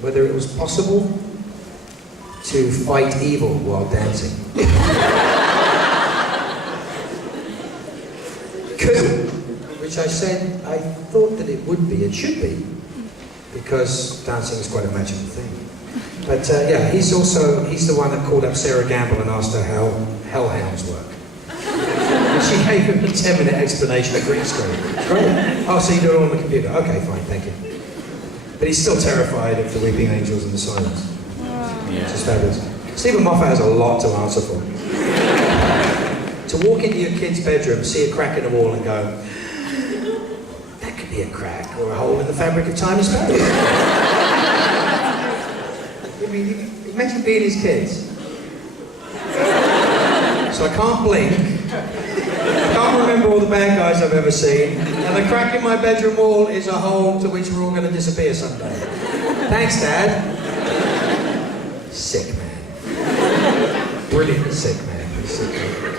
whether it was possible to fight evil while dancing. Cool. Which I said, I thought that it would be, it should be, because dancing is quite a magical thing. But yeah, he's the one that called up Sarah Gamble and asked her how hellhounds work. And she gave him a 10-minute explanation of green screen. Great. Oh, so you do it all on the computer. Okay, fine, thank you. But he's still terrified of the weeping angels and the silence. Yeah. Which is fabulous. Stephen Moffat has a lot to answer for. To walk into your kid's bedroom, see a crack in the wall and go, that could be a crack or a hole in the fabric of time and space. I mean, imagine being his kids. So I can't blink. I can't remember all the bad guys I've ever seen, and the crack in my bedroom wall is a hole to which we're all going to disappear someday. Thanks, Dad. Sick man. Brilliant sick man. Sick man.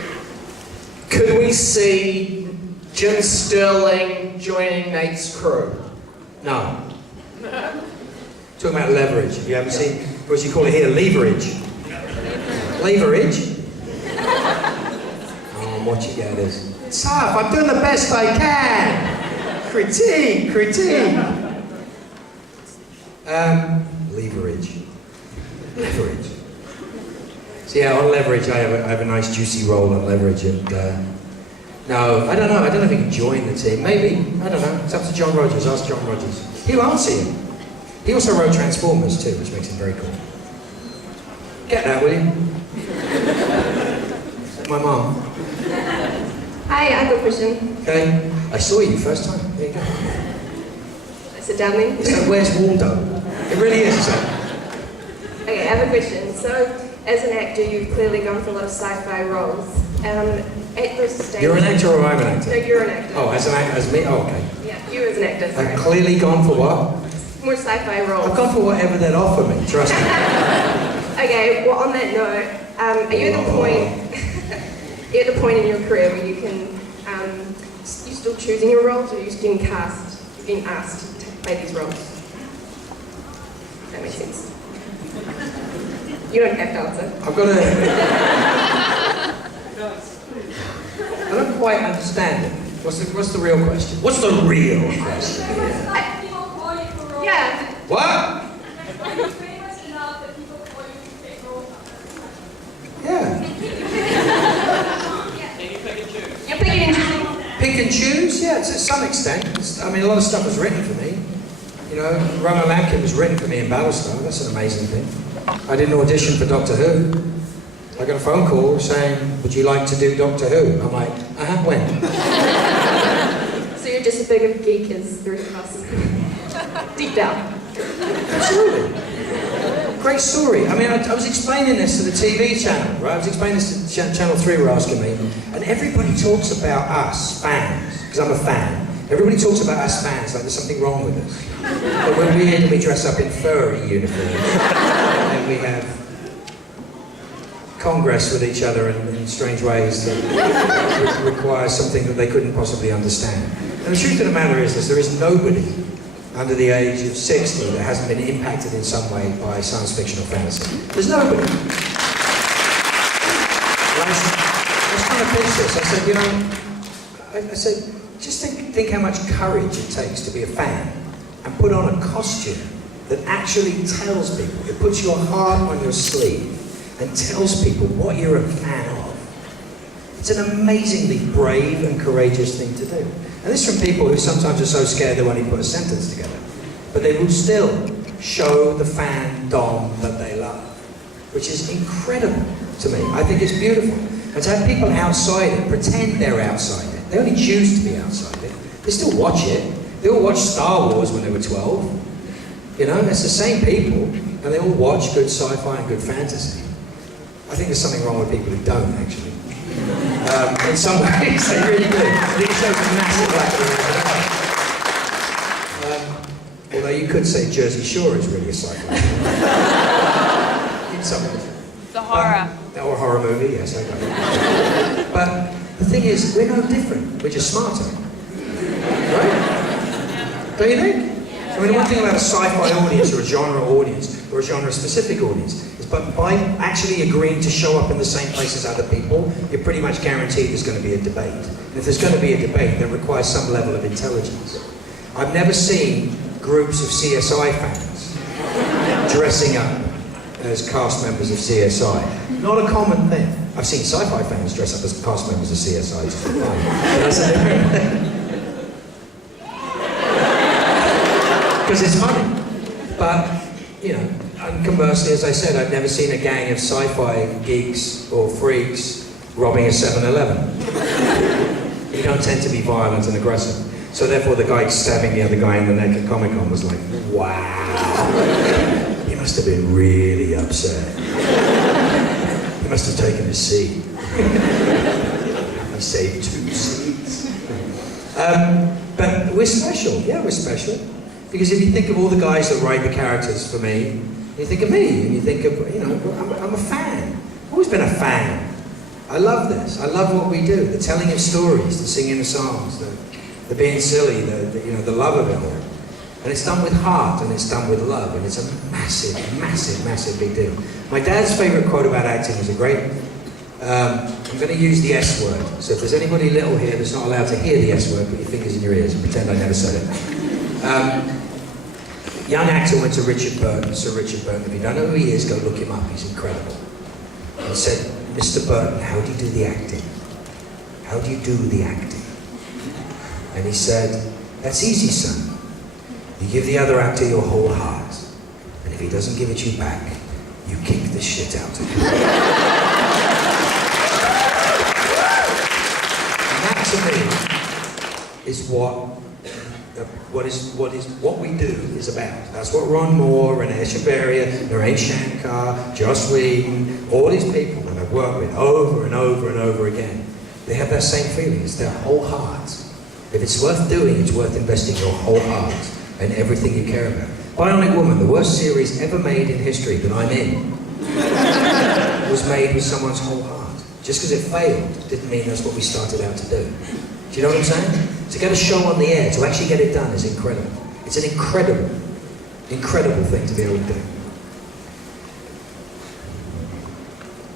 Could we see Jim Sterling joining Nate's crew? No. Talking about leverage. You haven't seen, what do you call it here? Leverage. Leverage? What you get is, tough, I'm doing the best I can. Critique. Leverage. So yeah, on leverage, I have a nice juicy role on leverage, and no, I don't know if he can join the team. Maybe, I don't know. It's up to John Rogers. Ask John Rogers. He'll answer you. He also wrote Transformers too, which makes him very cool. Get that, will you? My mom. Hi, I have a question. Okay, I saw you first time. There you go. Sit down, me. It's like, where's Waldo? It really is. So. Okay, I have a question. So, as an actor, you've clearly gone for a lot of sci-fi roles. At those stages... You're an actor or I'm an actor? No, you're an actor. Oh, as an actor, as me? Oh, okay. Yeah, you as an actor, sorry. I've clearly gone for what? More sci-fi roles. I've gone for whatever they'd offer me, trust me. Okay, well, on that note, are you at the point... You're at the point in your career where you can, you're still choosing your roles, or you're getting asked to play these roles? If that makes sense. You don't have to answer. I've got I don't quite understand it. What's the real question? What's the real question? Yeah. What? Yeah. You're picking and choosing. Pick and choose? Yeah, to some extent. I mean, a lot of stuff was written for me. You know, Roman Lampkin was written for me in Battlestar. That's an amazing thing. I did an audition for Doctor Who. I got a phone call saying, would you like to do Doctor Who? I'm like, when? So you're just as big of a geek as the rest of us. Deep down. Absolutely. Great story. I mean, I was explaining this to the TV channel, right? I was explaining this to Channel 3 were asking me, and everybody talks about us, fans, because I'm a fan. Everybody talks about us fans like there's something wrong with us. But we're weird and we dress up in furry uniforms. And we have congress with each other in strange ways that require something that they couldn't possibly understand. And the truth of the matter is this, there is nobody under the age of 60 that hasn't been impacted in some way by science fiction or fantasy. There's nobody. I was trying to pitch this. I said, you know, I said, just think how much courage it takes to be a fan and put on a costume that actually tells people, it puts your heart on your sleeve and tells people what you're a fan of. It's an amazingly brave and courageous thing to do. And this is from people who sometimes are so scared they won't even put a sentence together. But they will still show the fandom that they love, which is incredible to me. I think it's beautiful. And to have people outside it, pretend they're outside it. They only choose to be outside it. They still watch it. They all watched Star Wars when they were 12. You know, it's the same people, and they all watch good sci-fi and good fantasy. I think there's something wrong with people who don't, actually. In some ways, they really do. I think it shows a massive lack of although you could say Jersey Shore is really a sci-fi. In some ways. The horror. Or a horror movie, yes, I know. But the thing is, we're no different. We're just smarter. Right? Don't you think? I mean, one thing about a sci-fi audience or a genre audience or a genre-specific audience is by actually agreeing to show up in the same place as other people, you're pretty much guaranteed there's going to be a debate. And if there's going to be a debate, that requires some level of intelligence. I've never seen groups of CSI fans dressing up as cast members of CSI. Not a common thing. I've seen sci-fi fans dress up as cast members of CSI just for fun. But that's a different thing. Because it's funny. But, you know, and conversely, as I said, I've never seen a gang of sci-fi geeks or freaks robbing a 7-Eleven. You don't tend to be violent and aggressive. So therefore the guy stabbing the other guy in the neck at Comic-Con was like, wow. He must have been really upset. He must have taken his seat. He saved 2 seats. But we're special. Yeah, we're special. Because if you think of all the guys that write the characters for me, you think of me, and you think of, you know, I'm a fan. I've always been a fan. I love this. I love what we do. The telling of stories, the singing of songs, the being silly, you know, the love of it all. And it's done with heart, and it's done with love, and it's a massive, massive, massive big deal. My dad's favourite quote about acting is a great, I'm going to use the S word. So if there's anybody little here that's not allowed to hear the S word, put your fingers in your ears and pretend I never said it. Young actor went to Richard Burton, Sir Richard Burton. If you don't know who he is, go look him up. He's incredible. And said, Mr. Burton, how do you do the acting? How do you do the acting? And he said, that's easy, son. You give the other actor your whole heart. And if he doesn't give it you back, you kick the shit out of him. And that to me is what we do is about. That's what Ron Moore and Sheppard, Narain Shankar, Joss Whedon, all these people that I've worked with over and over and over again, they have that same feeling. It's their whole heart. If it's worth doing, it's worth investing your whole heart and everything you care about. Bionic Woman, the worst series ever made in history that I'm in, was made with someone's whole heart. Just because it failed didn't mean that's what we started out to do. Do you know what I'm saying? To get a show on the air, to actually get it done is incredible. It's an incredible, incredible thing to be able to do.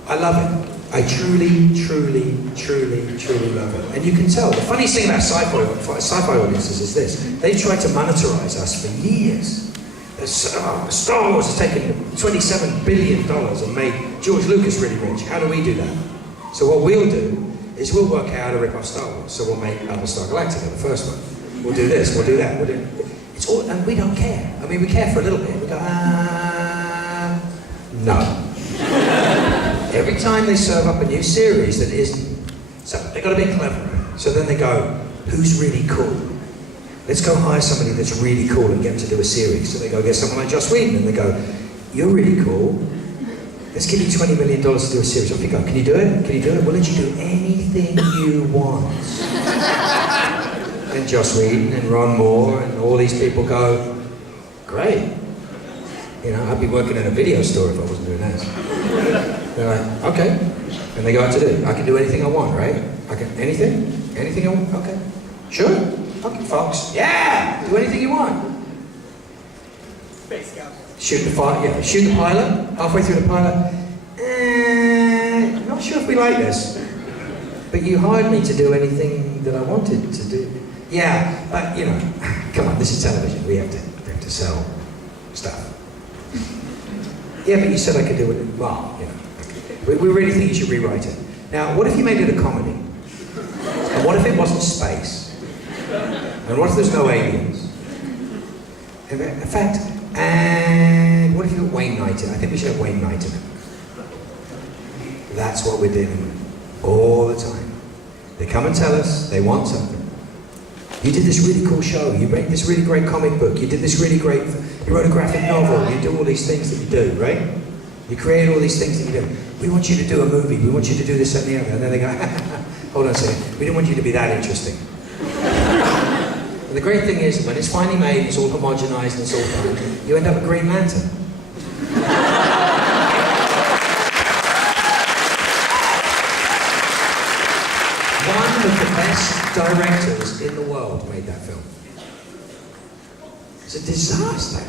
I love it. I truly, truly, truly, truly love it. And you can tell. The funniest thing about sci-fi audiences is this. They've tried to monetize us for years. Star Wars has taken $27 billion and made George Lucas really rich. How do we do that? So what we'll do is we'll work out how to rip off Star Wars. So we'll make Battlestar Galactica, the first one. We'll do this, we'll do that, we'll do... It's all, and we don't care. I mean, we care for a little bit. We go, no. Every time they serve up a new series that isn't... So they've got to be clever. So then they go, who's really cool? Let's go hire somebody that's really cool and get them to do a series. So they go get someone like Joss Whedon and they go, you're really cool. Let's give you $20 million to do a series. Off you go. Can you do it? Can you do it? We'll let you do anything you want. And Joss Whedon and Ron Moore and all these people go, great. You know, I'd be working in a video store if I wasn't doing that. They're like, okay. And they go out to do. I can do anything I want, right? I can, anything? Anything I want? Okay. Sure. Okay, folks. Yeah! Do anything you want. Space Scout. Shoot the pilot, shoot the pilot, halfway through the pilot. Not sure if we like this. But you hired me to do anything that I wanted to do. Yeah, but you know, come on, this is television. We have to sell stuff. Yeah, but you said I could do it. Well, you know, we really think you should rewrite it. Now, what if you made it a comedy? And what if it wasn't space? And what if there's no aliens? In fact, and what if you got Wayne Knight in it? I think we should have Wayne Knight in it. That's what we're dealing with all the time. They come and tell us they want something. You did this really cool show, you made this really great comic book, you did this really great, you wrote a graphic novel, you do all these things that you do, right? You create all these things that you do. We want you to do a movie, we want you to do this, that, and the other. And then they go, hold on a second, we didn't want you to be that interesting. And the great thing is, when it's finally made, it's all homogenized and it's all done, you end up a Green Lantern. One of the best directors in the world made that film. It's a disaster.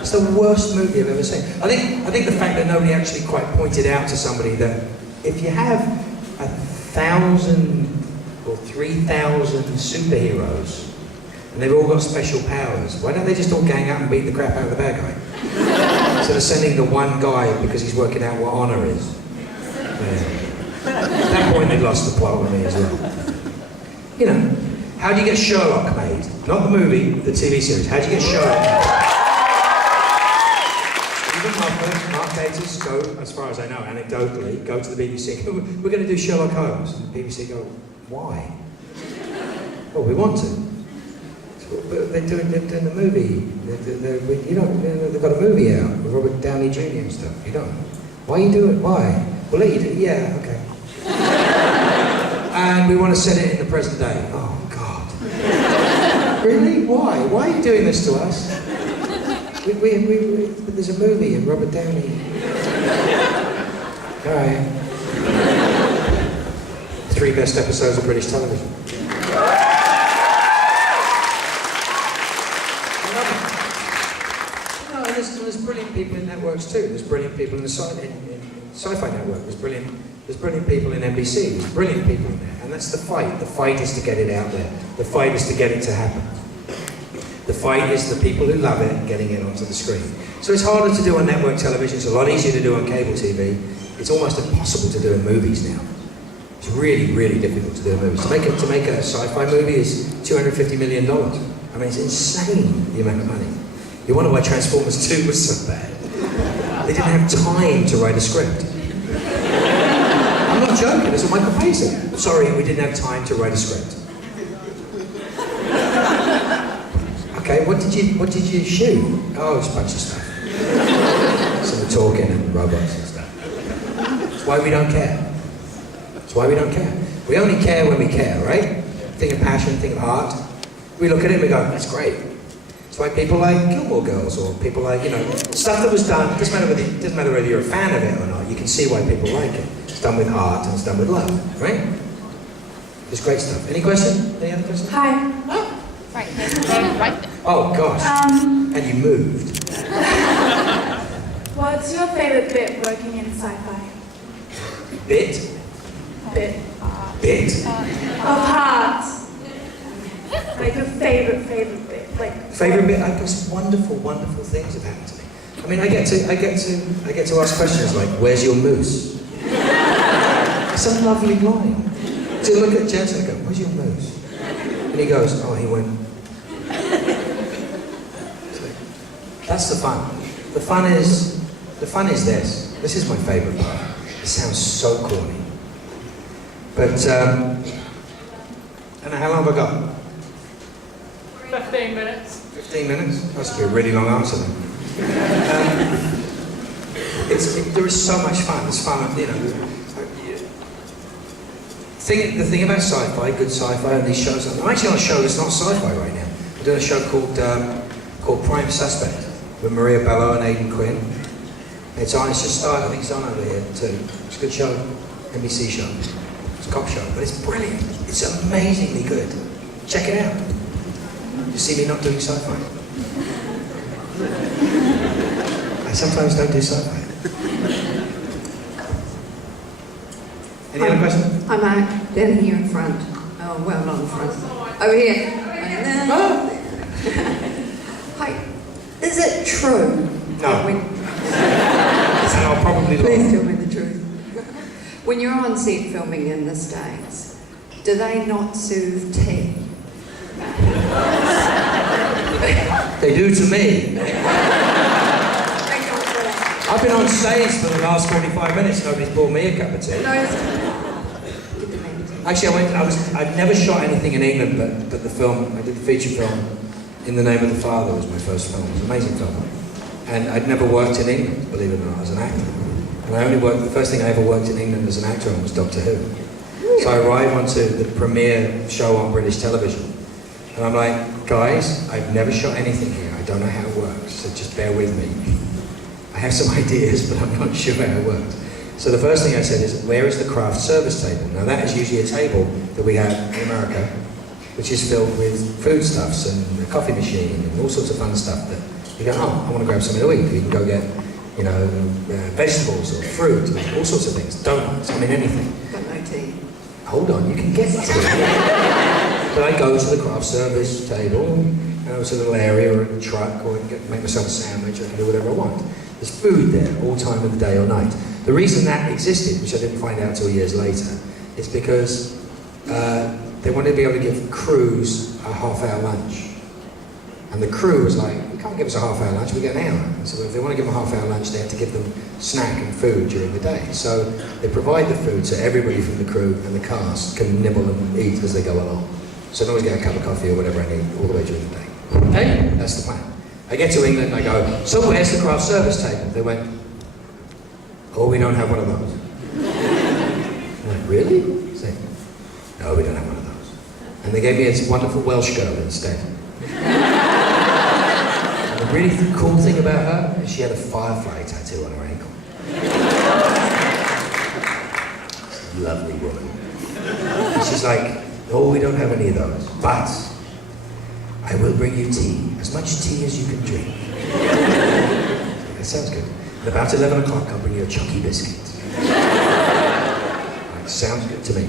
It's the worst movie I've ever seen. I think the fact that nobody actually quite pointed out to somebody that if you have 1,000 or 3,000 superheroes and they've all got special powers, why don't they just all gang up and beat the crap out of the bad guy? Instead of sending the one guy because he's working out what honour is. Yeah. At that point they lost the plot with me as well. You know, how do you get Sherlock made? Not the movie, the TV series. How do you get Sherlock made? Even Mark Gatiss go, as far as I know, anecdotally, go to the BBC and go, we're going to do Sherlock Holmes. And the BBC go, why? Well, we want to. But they're doing the movie. They've got a movie out with Robert Downey Jr. and stuff. You don't. Why are you doing it? Why? We'll let you do it. Yeah, okay. And we want to set it in the present day. Oh, God. Really? Why? Why are you doing this to us? There's a movie and Robert Downey. All right. 3 best episodes of British television. No, there's brilliant people in networks too. There's brilliant people in the Sci-Fi Network. There's brilliant people in NBC. There's brilliant people in there. And that's the fight. The fight is to get it out there. The fight is to get it to happen. The fight is the people who love it getting it onto the screen. So it's harder to do on network television. It's a lot easier to do on cable TV. It's almost impossible to do in movies now. It's really, really difficult to do in movies. To make a sci-fi movie is $250 million. I mean, it's insane the amount of money. You wonder why Transformers 2 was so bad. They didn't have time to write a script. I'm not joking, it's what Michael Bay said. Sorry, we didn't have time to write a script. Okay, what did you shoot? Oh, it's a bunch of stuff. Some talking and robots and stuff. That's why we don't care. That's why we don't care. We only care when we care, right? Think of passion, think of heart. We look at it and we go, that's great. That's why people like Gilmore Girls or people like, stuff that was done, doesn't matter whether you're a fan of it or not, you can see why people like it. It's done with heart and it's done with love, right? It's great stuff. Any question? Any other questions? Hi. Oh, Right there. Oh gosh, and you moved. What's your favorite bit working in sci-fi? Bit? Bit. Bit? Of heart. Like your favorite bit. Like Favorite bit? I've got some wonderful, wonderful things have happened to me. I mean, I get to ask questions like, "Where's your moose?" It's a lovely line. To look at Jensen and go, "Where's your moose?" And he goes, "Oh, he went." That's the fun. The fun is this. This is my favourite part. It sounds so corny, but I don't know how long have I got? 15 minutes. 15 minutes? That's a really long answer then. There is so much fun. It's fun, The thing about sci-fi, good sci-fi, and these shows. I'm actually on a show that's not sci-fi right now. I'm doing a show called Prime Suspect with Maria Bello and Aidan Quinn. It's just started. I think it's on over here too. It's a good show, NBC show. It's a cop show, but it's brilliant. It's amazingly good. Check it out. You see me not doing sci-fi. I sometimes don't do sci-fi. Any other questions? Hi, Mark. Down here in front. Oh, well, not in front. Over here. And then... Hi. Is it true? No. And I'll probably Please lie. tell me the truth. When you're on set filming in the States, do they not serve tea? They do to me. I've been on stage for the last 45 minutes. Nobody's bought me a cup of tea. No, Actually, I'd never shot anything in England, but the film, I did the feature film, In the Name of the Father was my first film. It was an amazing film. And I'd never worked in England, believe it or not, as an actor. And the first thing I ever worked in England as an actor on was Doctor Who. So I arrive onto the premiere show on British television. And I'm like, guys, I've never shot anything here. I don't know how it works, so just bear with me. I have some ideas, but I'm not sure how it works. So the first thing I said is, where is the craft service table? Now that is usually a table that we have in America which is filled with foodstuffs and a coffee machine and all sorts of fun stuff that you go, oh, I want to grab something to eat. You can go get, you know, vegetables or fruit, and all sorts of things, donuts, I mean anything. But no tea. Hold on, you can get tea. But I go to the craft service table, and it's a little area or in a truck, or I can make myself a sandwich, I can do whatever I want. There's food there all time of the day or night. The reason that existed, which I didn't find out till years later, is because they wanted to be able to give crews a half-hour lunch. And the crew was like, you can't give us a half-hour lunch, we get an hour. And so if they want to give them a half-hour lunch, they have to give them snack and food during the day. So they provide the food so everybody from the crew and the cast can nibble and eat as they go along. So I always get a cup of coffee or whatever I need all the way during the day. Okay? That's the plan. I get to England and I go, so where's the craft service table? They went, oh, we don't have one of those. I'm like, really? Say, no, we don't have one of those. And they gave me this wonderful Welsh girl instead. And the really cool thing about her is she had a firefly tattoo on her ankle. She's a lovely woman. And she's like, oh, we don't have any of those, but I will bring you tea, as much tea as you can drink. That sounds good. At about 11 o'clock, I'll bring you a chunky biscuit. That sounds good to me.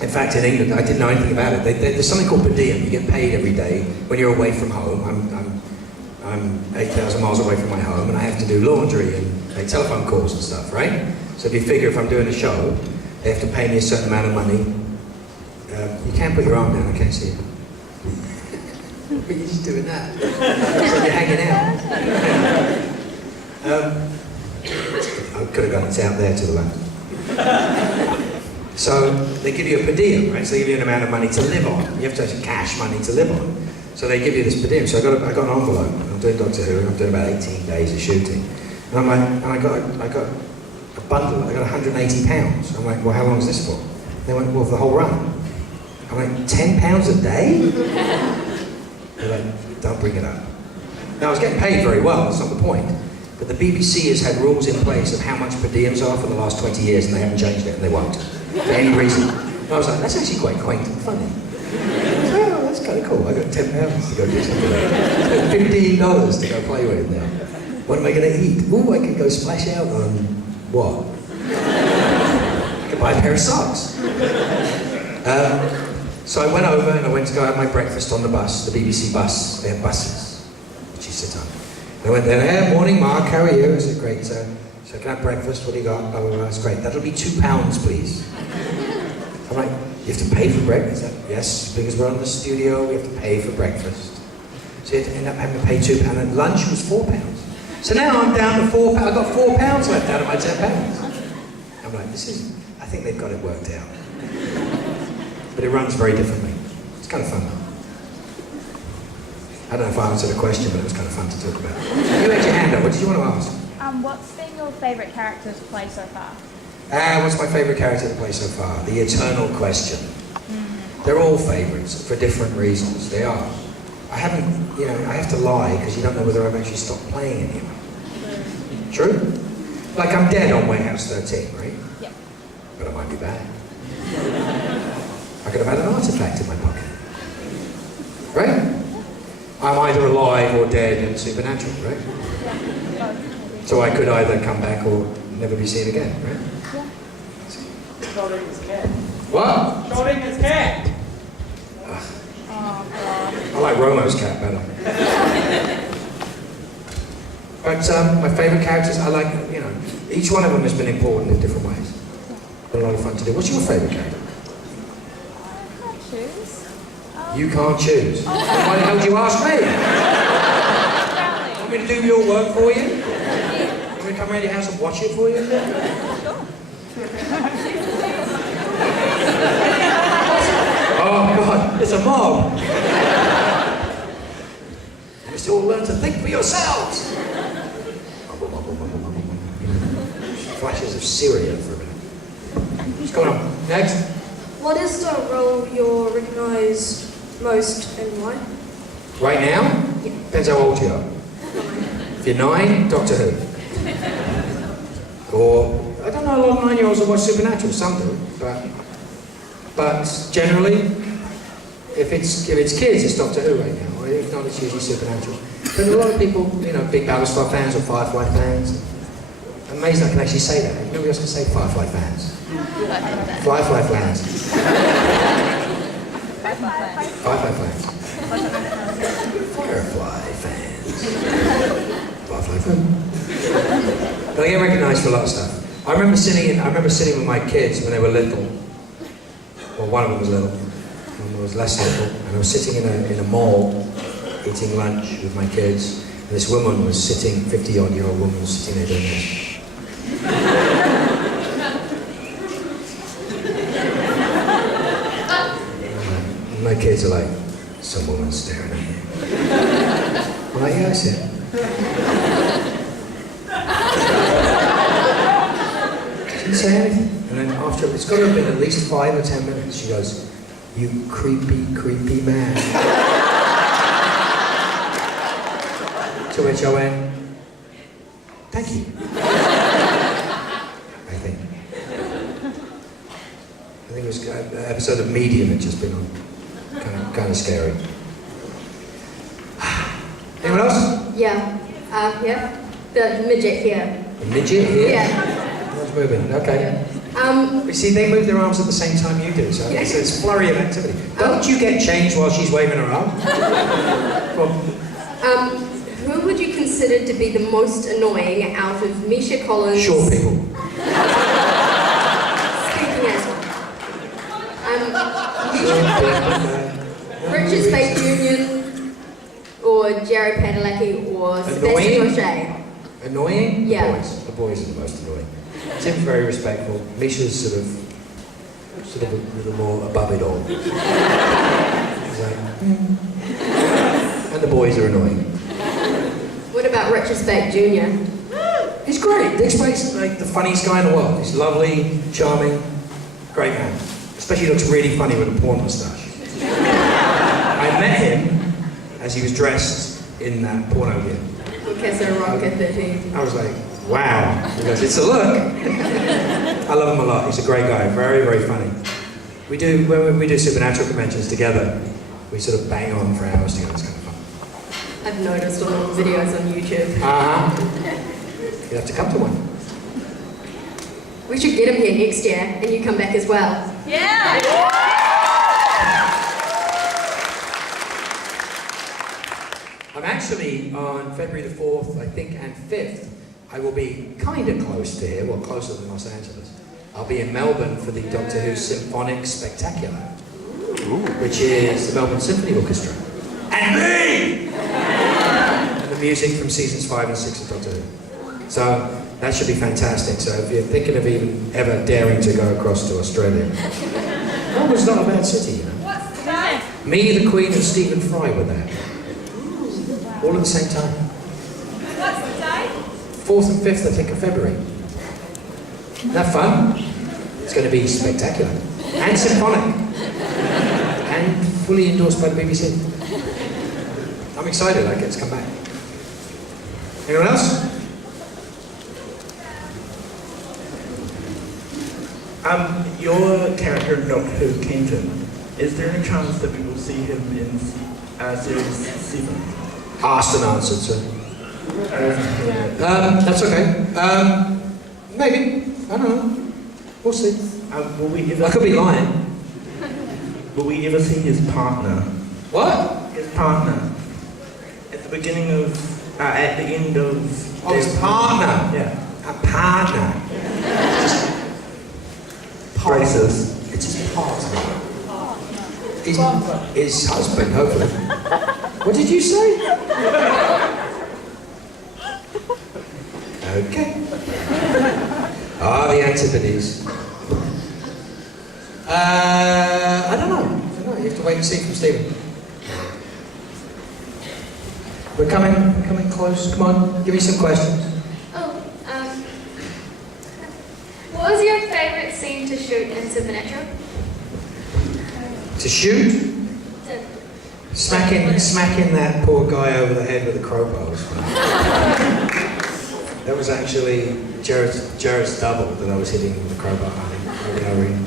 In fact, in England, I didn't know anything about it. There's something called per diem. You get paid every day when you're away from home. I'm 8,000 miles away from my home, and I have to do laundry and make telephone calls and stuff, right? So if you figure if I'm doing a show, they have to pay me a certain amount of money. You can't put your arm down, I can't see it. But you're just doing that. So you're hanging out. I could have gone, it's out there to the left. So they give you a per diem, right? So they give you an amount of money to live on. You have to have cash money to live on. So they give you this per diem. So I got an envelope. I'm doing Doctor Who, and I'm doing about 18 days of shooting. And I'm like, and I got a bundle. I got 180 pounds. I'm like, well, how long is this for? They went, well, for the whole run. I'm like, 10 pounds a day? They're like, don't bring it up. Now I was getting paid very well. That's not the point. But the BBC has had rules in place of how much per diems are for the last 20 years, and they haven't changed it, and they won't. For any reason. And I was like, that's actually quite quaint and funny. Oh, that's kind of cool. I got 10 pounds to go do something like that. $15 to go play with now. What am I going to eat? Ooh, I could go splash out on what? I could buy a pair of socks. So I went over and I went to go have my breakfast on the bus, the BBC bus. They have buses, which you sit on. And I went there, hey, morning Mark, how are you? I said, great, sir. So can I have breakfast? What do you got? Blah, blah, blah. That's great. That'll be £2, please. I'm like, you have to pay for breakfast? Yes, because we're on the studio, we have to pay for breakfast. So you end up having to pay £2, and lunch was £4. So now I'm down to £4. I've got £4 left out of my £10. I'm like, I think they've got it worked out. But it runs very differently. It's kind of fun though. I don't know if I answered the question, but it was kind of fun to talk about. You had your hand up. What did you want to ask? What's been your favourite character to play so far? What's my favourite character to play so far? The eternal question. They're all favourites for different reasons. They are. I haven't, I have to lie because you don't know whether I've actually stopped playing anyone. True? Like I'm dead on Warehouse 13, right? Yeah. But I might be back. I could have had an artifact in my pocket. Right? I'm either alive or dead and supernatural, right? Yeah. So I could either come back or never be seen again, right? Yeah. Schrodinger's cat. What? Schrodinger's cat. Oh, God. I like Romo's cat better. But my favourite characters, I like, each one of them has been important in different ways. Been a lot of fun to do. What's your favourite character? I can't choose. You can't choose. Why the hell did you ask me? Want me to do your work for you? Want me to come around your house and watch it for you? Oh God, it's a mob. You must all learn to think for yourselves. Flashes of Syria for a minute. What's going on? Next. What is the role you're recognised most and why? Right now? Yeah. Depends how old you are. If you're 9, Doctor Who. Or, I don't know, a lot of 9-year-olds that watch Supernatural, some do, but But generally, if it's kids, it's Doctor Who right now. Or if not, it's usually Supernatural. But a lot of people, you know, big Battlestar fans or Firefly fans. Amazing I can actually say that. Nobody else can say Firefly fans. Firefly fans. Firefly fans. Firefly fans. Firefly fans. But I get recognised for a lot of stuff. I remember sitting with my kids when they were little. Well, one of them was little, one was less little, and I was sitting in a mall eating lunch with my kids, and this woman was sitting, 50-odd-year-old woman was sitting there doing this. And my kids are like, some woman staring at me. I'm like, yeah, I see it. Didn't say anything. And then after, it's got to have been at least 5 or 10 minutes, she goes, you creepy, creepy man. To which I went, thank you. I think it was an episode of Medium had just been on. Kind of scary. Anyone else? Yeah. Yeah. The midget here. The midget here? Yeah. One's moving, okay. You see, they move their arms at the same time you do, so it's a flurry of activity. Don't you get changed while she's waving her arm? Who would you consider to be the most annoying out of Misha Collins? Short people. Speaking as Richard Spade Jr. or Jared Padalecki or Sebastian O'Shea. Annoying? Yeah. The boys are the most annoying. Tim's very respectful. Misha's sort of a little more above it all. He's like, and the boys are annoying. What about Richard Spade Jr.? He's great. Dick Spade's like the funniest guy in the world. He's lovely, charming, great man. Especially looks really funny with a porn moustache. I met him as he was dressed in that porno gear. Professor Rocker 13. I was like, wow. He goes, it's a look. I love him a lot. He's a great guy. Very, very funny. When we do Supernatural conventions together, we sort of bang on for hours together. It's kind of fun. I've noticed all the videos on YouTube. You have to come to one. We should get him here next year, and you come back as well. Yeah! I'm actually on February the 4th, I think, and 5th. I will be kind of close to here, well, closer than Los Angeles. I'll be in Melbourne for the Doctor Who Symphonic Spectacular, which is the Melbourne Symphony Orchestra. And me! And the music from seasons 5 and 6 of Doctor Who. So that should be fantastic. So if you're thinking of even ever daring to go across to Australia, Melbourne's not a bad city, you know. What's the day? Me, the Queen, and Stephen Fry were there. All at the same time. What's the day? 4th and 5th, I think, of February. Isn't that fun? It's going to be spectacular. And symphonic. And fully endorsed by the BBC. I'm excited I get to come back. Anyone else? Your character, Doctor Who, Kenton, is there any chance that we will see him in series 7? Asked and answered, sir. That's okay. Maybe. I don't know. We'll see. Will we I ever? could be lying. Will we ever see his partner? What? His partner. At the beginning of, at the end of. Oh, his partner. Yeah. A partner. Braces. It's his partner. His husband, hopefully. What did you say? Okay. The Antipodes. I don't know. You have to wait and see from Stephen. We're coming close. Come on, give me some questions. What was your favourite scene to shoot in Supernatural? To shoot? Smacking that poor guy over the head with a crowbar was fun. That was actually Jared's double that I was hitting with a crowbar over and over again.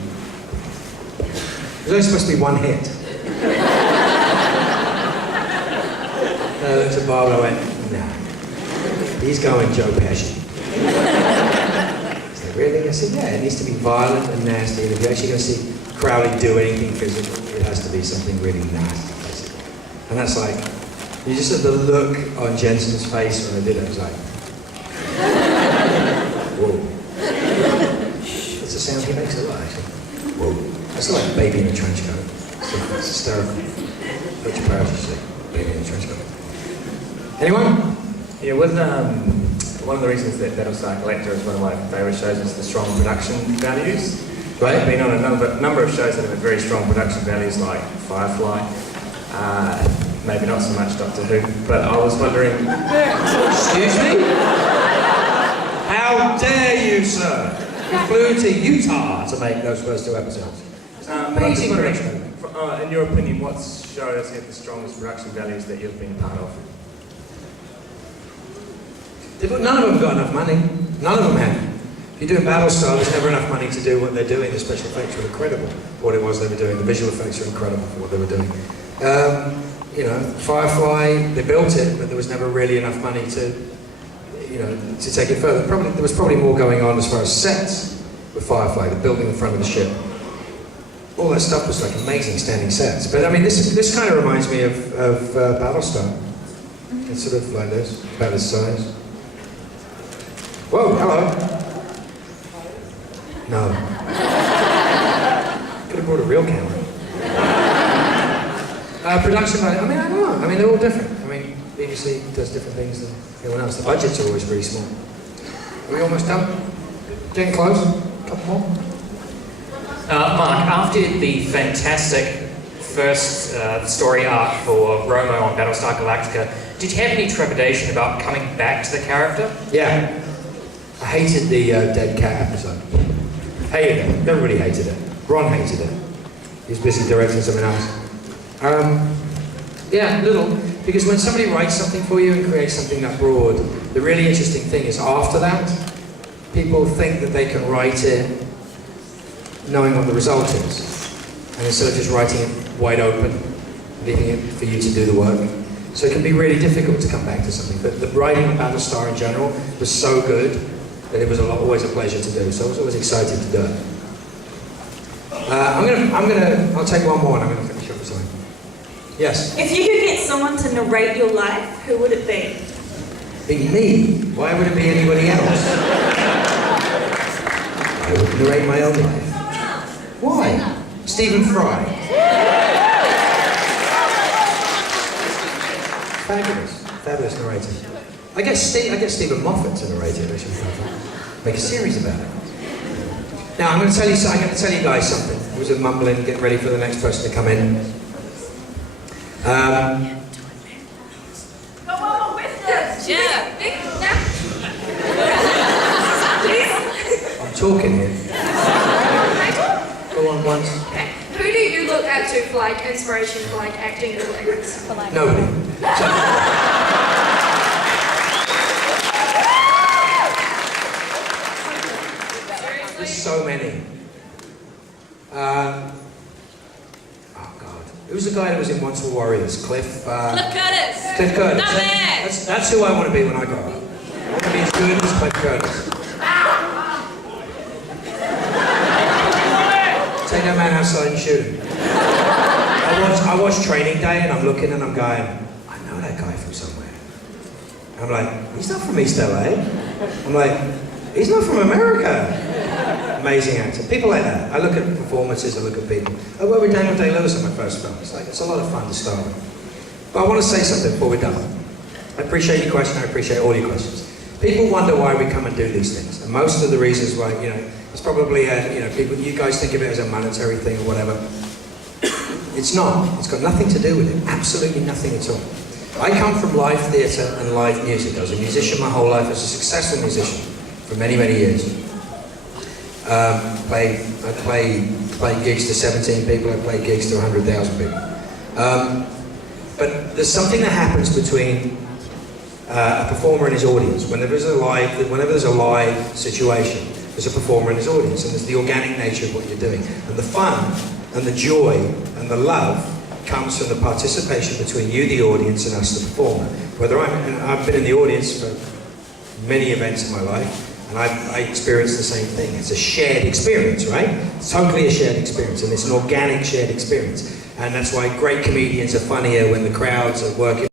There's only supposed to be one hit. I looked at Barbara and I went, nah. He's going Joe Pesci. I said, really? I said, yeah, it needs to be violent and nasty. And if you're actually going to see Crowley do anything physical, it has to be something really nasty, basically. And that's like, you just had the look on Jensen's face when I did it. It was like, whoa. That's the sound he makes a lot, actually. Whoa. That's like baby in a trench coat. It's hysterical. Put your powers to sleep. Baby in a trench coat. Anyone? Yeah, with one of the reasons that Battlestar Galactica is one of my favourite shows is the strong production values. Right. I've been on a number of shows that have very strong production values, like Firefly. Maybe not so much Doctor Who, but I was wondering. Excuse me? How dare you, sir? You flew to Utah to make those first 2 episodes. Amazing production. In your opinion, what show has had the strongest production values that you've been part of? None of them got enough money. None of them had. If you're doing Battlestar, there's never enough money to do what they're doing. The special effects were incredible for what it was they were doing. The visual effects were incredible for what they were doing. You know, Firefly, they built it, but there was never really enough money to, you know, to take it further. There was probably more going on as far as sets with Firefly, the building in front of the ship. All that stuff was like amazing standing sets. But I mean, this kind of reminds me of Battlestar. It's sort of like this, about this size. Whoa, hello. No. Could have brought a real camera. Production value, I mean, I don't know. I mean, they're all different. I mean, BBC does different things than everyone else. The budgets are always pretty small. Are we almost done? Getting close? A couple more? Mark, after the fantastic first story arc for Romo on Battlestar Galactica, did you have any trepidation about coming back to the character? Yeah. I hated the dead cat episode. Hated it. Everybody hated it. Ron hated it. He was busy directing something else. Yeah, little. Because when somebody writes something for you and creates something that broad, the really interesting thing is after that, people think that they can write it knowing what the result is. And instead of just writing it wide open, leaving it for you to do the work. So it can be really difficult to come back to something. But the writing of Battlestar in general was so good that it was always a pleasure to do. So I was always excited to do it. I'll take one more and I'm gonna finish up with something. Yes? If you could get someone to narrate your life, who would it be? Be me. Why would it be anybody else? I would narrate my own life. Why? Stephen Fry. Fabulous. Fabulous narrator. I get Stephen Moffat to narrate it, which would be fun. Make a series about it. Now I'm going to tell you guys something. It was a mumbling, get ready for the next person to come in. I'm talking here. Go on once. Okay. Who do you look at to for like inspiration for like acting abilities? Nobody. There's so many. Oh God. Who's the guy that was in Once Were Warriors? Cliff Curtis. Cliff Curtis. That's who I want to be when I grow up. I want to be as good as Cliff Curtis. Take that man outside and shoot him. I watch Training Day and I'm looking and I'm going, I know that guy from somewhere. I'm like, he's not from East LA. I'm like, he's not from America. Amazing actor. People like that. I look at performances, I look at people. I worked with Daniel Day-Lewis on my first film. It's a lot of fun to start with. But I want to say something before we're done. I appreciate your question, I appreciate all your questions. People wonder why we come and do these things. And most of the reasons why, it's probably, you guys think of it as a monetary thing or whatever. It's not. It's got nothing to do with it. Absolutely nothing at all. I come from live theatre and live music. I was a musician my whole life. I was a successful musician for many, many years. I played gigs to 17 people. I played gigs to 100,000 people. But there's something that happens between a performer and his audience. Whenever there's a live situation, there's a performer and his audience, and there's the organic nature of what you're doing. And the fun And the joy and the love comes from the participation between you, the audience, and us, the performer. Whether I've been in the audience for many events in my life, and I experience the same thing. It's a shared experience, right? It's totally a shared experience, and it's an organic shared experience. And that's why great comedians are funnier when the crowds are working